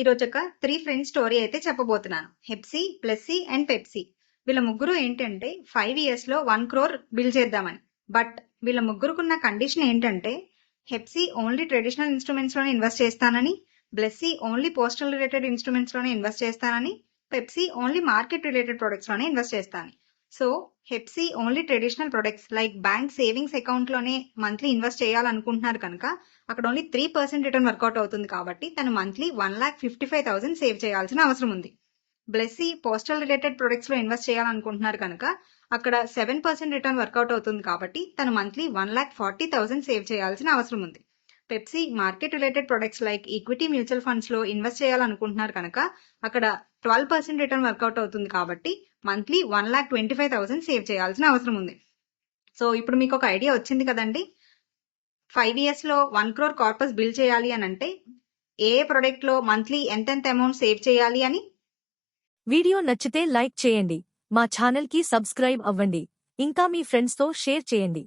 ఈరోజు ఒక 3 friends story అయితే చెప్పబోతున్నాను. Hepsi, Blessy and Pepsi. వీళ్ళ ముగ్గురు ఏంటంటే 5 ఇయర్స్ లో 1 crore బిల్ చేద్దామని. బట్ వీళ్ళ ముగ్గురుకున్న కండిషన్ ఏంటంటే హెప్సీ ఓన్లీ ట్రెడిషనల్ ఇన్స్ట్రుమెంట్స్ లోనే ఇన్వెస్ట్ చేస్తానని, Blessy only postal related instruments లోనే ఇన్వెస్ట్ చేస్తానని, Pepsi only market related products లోనే ఇన్వెస్ట్ చేస్తానని. So Hepsi only traditional products like bank savings account లోనే మంత్లీ ఇన్వెస్ట్ చేయాలనుకుంటున్నారు కనుక అక్కడ ఓన్లీ 3% రిటర్న్ వర్కౌట్ అవుతుంది కాబట్టి తను మంత్లీ 1,55,000 సేవ్ చేయాల్సిన అవసరం ఉంది. బ్లెస్సీ పోస్టల్ రిలేటెడ్ ప్రొడక్ట్స్ లో ఇన్వెస్ట్ చేయాలనుకుంటున్నారు కనుక అక్కడ 7% రిటర్న్ వర్కౌట్ అవుతుంది కాబట్టి తను మంత్లీ 1,40,000 సేవ్ చేయాల్సిన అవసరం ఉంది. Pepsi market related products like equity mutual funds లో ఇన్వెస్ట్ చేయాలనుకుంటున్నారు కనుక అక్కడ 12% రిటర్న్ వర్కౌట్ అవుతుంది కాబట్టి మంత్లీ 1,25,000 సేవ్ చేయాల్సిన అవసరం ఉంది. సో ఇప్పుడు మీకు ఒక ఐడియా వచ్చింది కదండి. 5 ఇయర్స్ లో 1 crore కార్పస్ బిల్ చేయాలి అని అంటే ఏ ప్రొడక్ట్ లో మంత్లీ ఎంతెంత అమౌంట్ సేవ్ చేయాలి అని. వీడియో నచ్చితే లైక్ చేయండి, మా ఛానల్ కి సబ్స్క్రైబ్ అవ్వండి, ఇంకా మీ ఫ్రెండ్స్ తో షేర్ చేయండి.